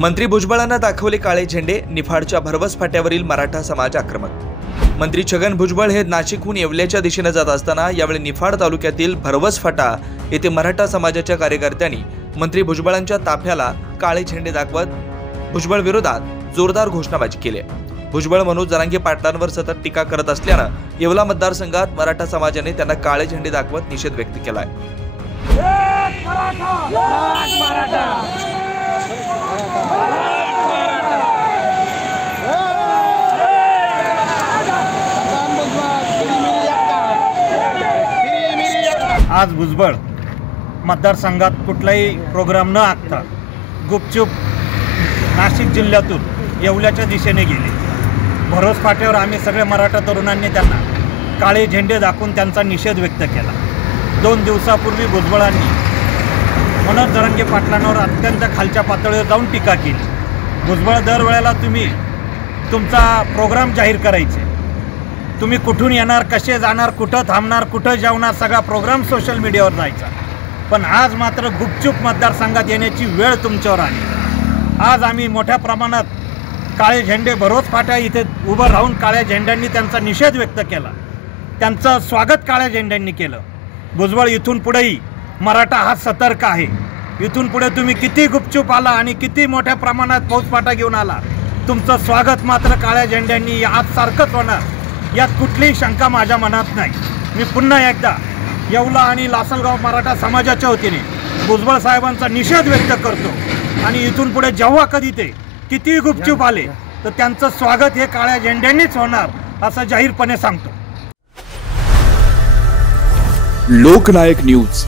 मंत्री भुजबळांना दाखवले काळे झेंडे, निफाडच्या भरवस फाट्यावरील मराठा समाज आक्रमक। मंत्री छगन भुजबळ हे नाशिकहून येवल्याच्या दिशेने जात असताना यावेळी निफाड तालुक्यातील भरवस फाटा येथे मराठा समाजाच्या कार्यकर्त्यांनी मंत्री भुजबळांच्या ताफ्याला काळे झेंडे दाखवत भुजबळ विरोधात जोरदार घोषणाबाजी केली। भुजबळ मनोज जरांगे पाटलांवर सतत टीका करत असल्याने येवला मतदारसंघात मराठा समाजाने त्यांना काळे झेंडे दाखवत निषेध व्यक्त केला आहे। आज भुजबळ मतदारसंघात कुठलाही प्रोग्राम न आखता गुपचूप नाशिक जिल्ह्यातून येवल्याच्या दिशेने गेले। भरोस फाट्यावर आम्ही सगळे मराठा तरुणांनी त्यांना काळे झेंडे दाखवून त्यांचा निषेध व्यक्त केला। 2 दिवसापूर्वी भुजबळांनी मनोज जरांगे पाटलांवर अत्यंत खालच्या पातळीवर जाऊन टीका केली। भुजबळ दरवेळेला तुम्ही तुमचा प्रोग्राम जाहीर करायचे, तुम्ही कुठून येणार, कसे जाणार, कुठं थांबणार, कुठं जेवणार, सगळा प्रोग्राम सोशल मीडियावर जायचा। पण आज मात्र गुपचूप मतदारसंघात येण्याची वेळ तुमच्यावर आली। आज आम्ही मोठ्या प्रमाणात काळे झेंडे भरोस फाट्या इथे उभं राहून काळ्या झेंड्यांनी त्यांचा निषेध व्यक्त केला, त्यांचं स्वागत काळ्या झेंड्यांनी केलं। भुजबळ इथून पुढेही मराठा हा सतर्क आहे। इथून पुढे तुम्ही किती गुपचूप आला आणि किती मोठ्या प्रमाणात फौजफाटा घेऊन आला, तुमचं स्वागत मात्र काळ्या झेंड्यांनी आज सारखंच होणार, यात कुठलीही शंका माझ्या मनात नाही। मी पुन्हा एकदा येवला आणि लासलगाव मराठा समाजाच्या वतीने भुजबळ साहेबांचा निषेध व्यक्त करतो आणि इथून पुढे जेव्हा कधी ते किती गुपचूप आले तर त्यांचं स्वागत हे काळ्या झेंड्यांनीच होणार असं जाहीरपणे सांगतो। लोकनायक न्यूज।